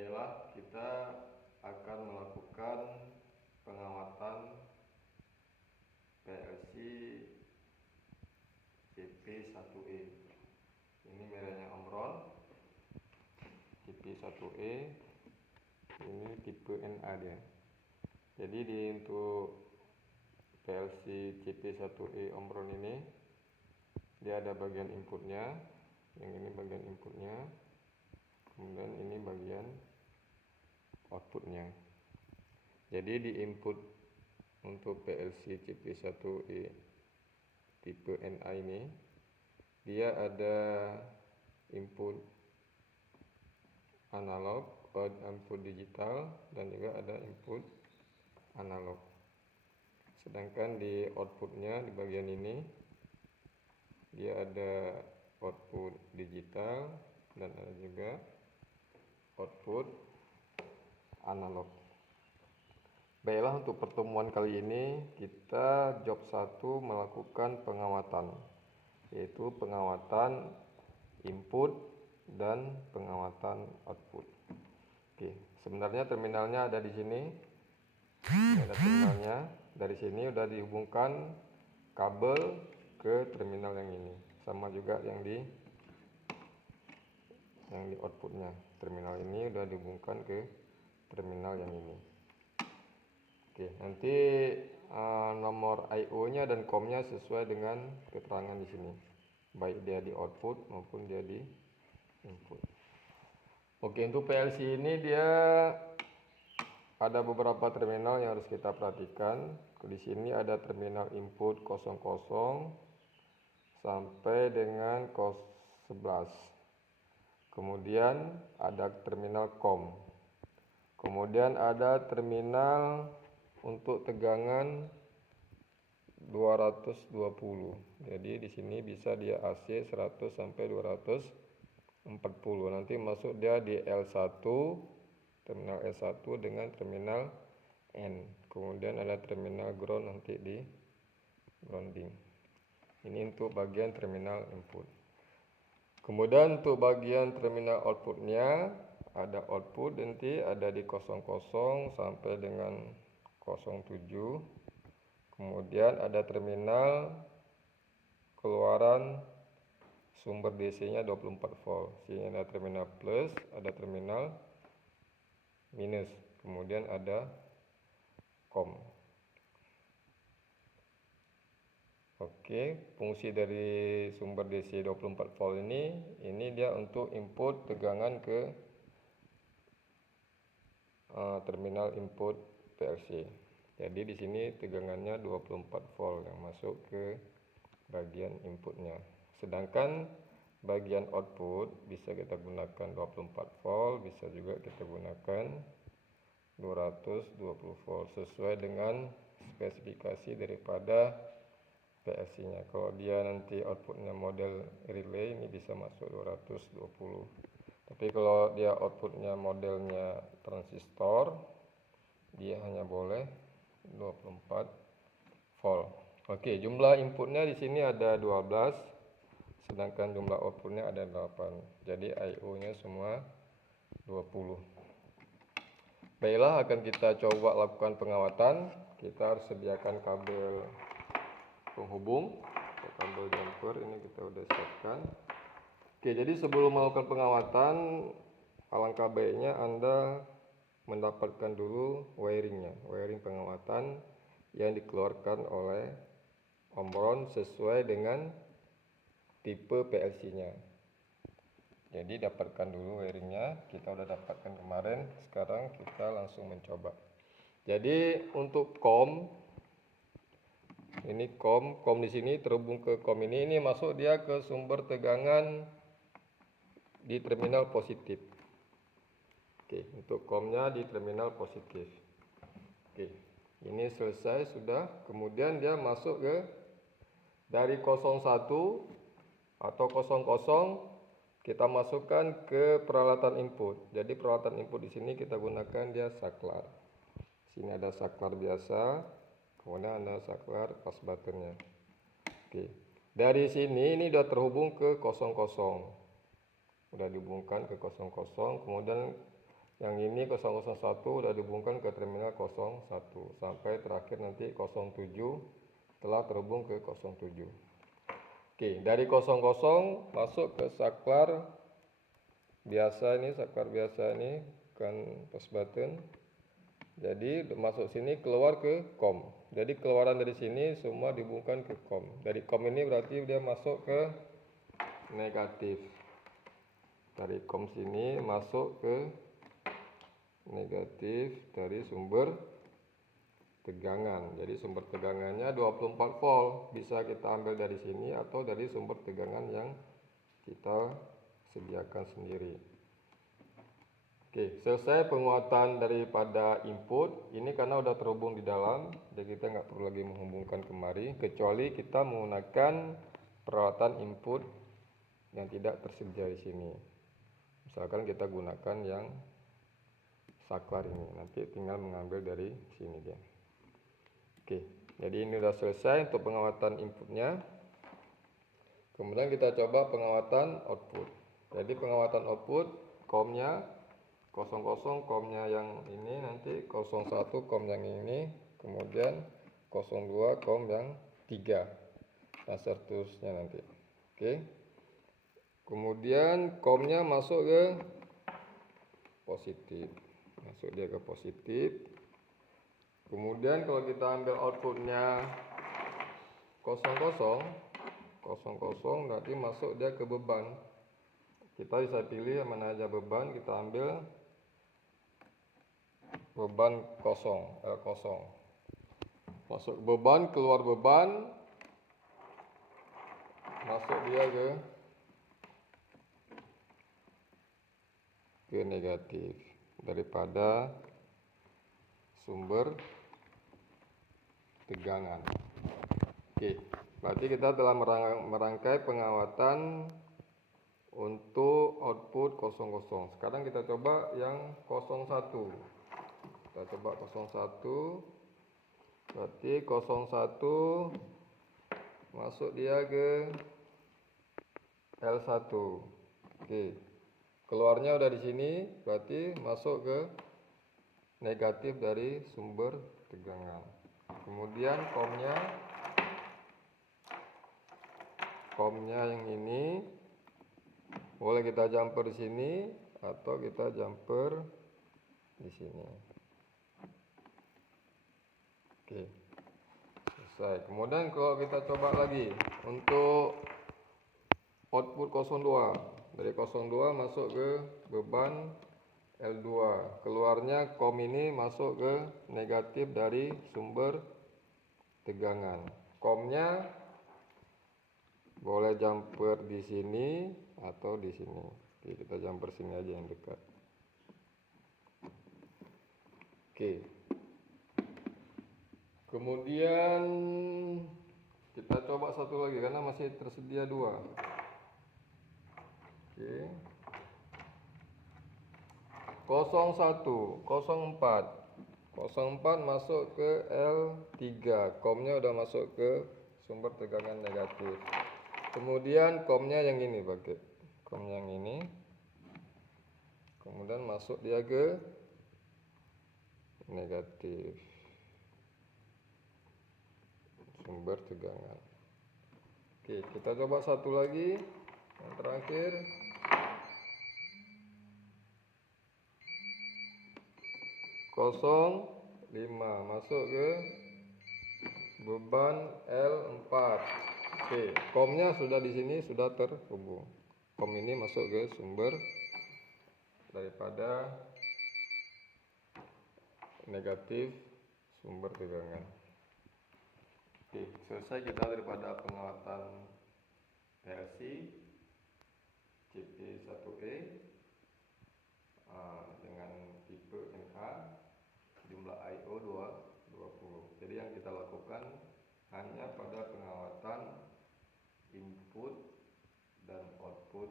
Baiklah, kita akan melakukan pengamatan PLC CP1E. Ini merahnya Omron, CP1E. Ini tipe NA dia. Jadi untuk PLC CP1E Omron ini, dia ada bagian inputnya. Yang ini bagian inputnya, kemudian ini bagian outputnya. Jadi di input untuk PLC CP1E tipe NA ini, dia ada input analog, input digital, dan juga ada input analog. Sedangkan di outputnya di bagian ini, dia ada output digital dan ada juga output analog. Baiklah, untuk pertemuan kali ini kita job 1 melakukan pengamatan, yaitu pengamatan input dan pengamatan output. Oke, sebenarnya terminalnya ada di sini. Ini ada terminalnya. Dari sini udah dihubungkan kabel ke terminal yang ini. Sama juga yang di outputnya. Terminal ini udah dihubungkan ke terminal yang ini. Oke, nanti nomor I/O-nya dan COM-nya sesuai dengan keterangan di sini, baik dia di output maupun dia di input. Oke, untuk PLC ini dia ada beberapa terminal yang harus kita perhatikan. Di sini ada terminal input 00 sampai dengan 11. Kemudian ada terminal COM. Kemudian ada terminal untuk tegangan 220. Jadi di sini bisa dia AC 100 sampai 240. Nanti masuk dia di L1, terminal L1 dengan terminal N. Kemudian ada terminal ground nanti di grounding. Ini untuk bagian terminal input. Kemudian untuk bagian terminal outputnya, ada output nanti ada di 00 sampai dengan 07. Kemudian ada terminal keluaran sumber DC-nya 24 volt. Sini ada terminal plus, ada terminal minus. Kemudian ada COM. Oke, fungsi dari sumber DC 24 volt ini dia untuk input tegangan ke terminal input PLC. Jadi di sini tegangannya 24 volt yang masuk ke bagian inputnya. Sedangkan bagian output bisa kita gunakan 24 volt, bisa juga kita gunakan 220 volt sesuai dengan spesifikasi daripada PLC-nya. Kalau dia nanti outputnya model relay, ini bisa masuk 220. Tapi kalau dia outputnya modelnya transistor, dia hanya boleh 24 volt. Oke, jumlah inputnya di sini ada 12, sedangkan jumlah outputnya ada 8. Jadi I/O-nya semua 20. Baiklah, akan kita coba lakukan pengawatan. Kita harus sediakan kabel penghubung, kabel jumper ini kita udah siapkan. Oke, jadi sebelum melakukan pengawatan, alangkah baiknya Anda mendapatkan dulu wiringnya, wiring pengawatan yang dikeluarkan oleh Omron sesuai dengan tipe PLC-nya. Jadi dapatkan dulu wiringnya, kita udah dapatkan kemarin, sekarang kita langsung mencoba. Jadi untuk COM, ini COM di sini terhubung ke COM ini masuk dia ke sumber tegangan di terminal positif. Oke, untuk COM-nya di terminal positif. Oke, ini selesai sudah. Kemudian dia masuk ke dari 01 atau 00 kita masukkan ke peralatan input. Jadi peralatan input di sini kita gunakan dia saklar. Sini ada saklar biasa, kemudian ada saklar fast buttonnya. Oke, dari sini ini sudah terhubung ke 00. Udah dihubungkan ke 00. Kemudian Yang ini 001 udah dihubungkan ke terminal 01 sampai terakhir nanti 07 telah terhubung ke 07. Oke, dari 00 masuk ke saklar biasa ini, kan push button. Jadi masuk sini keluar ke COM. Jadi keluaran dari sini semua dihubungkan ke COM. Dari COM ini berarti dia masuk ke negatif. Dari COM sini masuk ke negatif dari sumber tegangan. Jadi sumber tegangannya 24 volt. Bisa kita ambil dari sini atau dari sumber tegangan yang kita sediakan sendiri. Oke, selesai penguatan daripada input. Ini karena udah terhubung di dalam, jadi kita nggak perlu lagi menghubungkan kemari, kecuali kita menggunakan peralatan input yang tidak tersedia di sini. Misalkan kita gunakan yang saklar ini, nanti tinggal mengambil dari sini dia. Oke, jadi ini udah selesai untuk pengawatan inputnya. Kemudian kita coba pengawatan output. Jadi pengawatan output, COM-nya 00, COM-nya yang ini, nanti 01 COM yang ini, kemudian 02 COM yang 3, dan seterusnya nanti. Oke. Kemudian COM-nya masuk ke positif. Masuk dia ke positif. Kemudian kalau kita ambil outputnya 00 berarti masuk dia ke beban. Kita bisa pilih mana aja beban, kita ambil beban kosong, L0. Masuk beban, keluar beban, masuk dia ke negatif daripada sumber tegangan. Oke, berarti kita telah merangkai pengawatan untuk output 00. Sekarang kita coba yang 01. Kita coba 01. Berarti 01 masuk dia ke L1. Oke. Keluarnya udah di sini, berarti masuk ke negatif dari sumber tegangan. Kemudian COM-nya yang ini boleh kita jumper di sini atau kita jumper di sini. Oke. Selesai. Kemudian kalau kita coba lagi untuk output 02. Dari 02 masuk ke beban L2. Keluarnya COM ini masuk ke negatif dari sumber tegangan. COM-nya boleh jumper di sini atau di sini. Oke, kita jumper sini aja yang dekat. Oke. Kemudian kita coba satu lagi karena masih tersedia 2. Oke. 01, 04 masuk ke L3. COM-nya udah masuk ke sumber tegangan negatif. Kemudian COM-nya yang ini pakai COM yang ini. Kemudian masuk dia ke negatif sumber tegangan. Oke, kita coba satu lagi yang terakhir. 05 masuk ke beban L4. Oke, COM-nya sudah di sini, sudah terhubung. COM ini masuk ke sumber daripada negatif sumber tegangan. Oke, selesai kita daripada pengawatan PLC CP1E dengan tipe NA, jumlah I/O 20. Jadi yang kita lakukan hanya pada pengawatan input dan output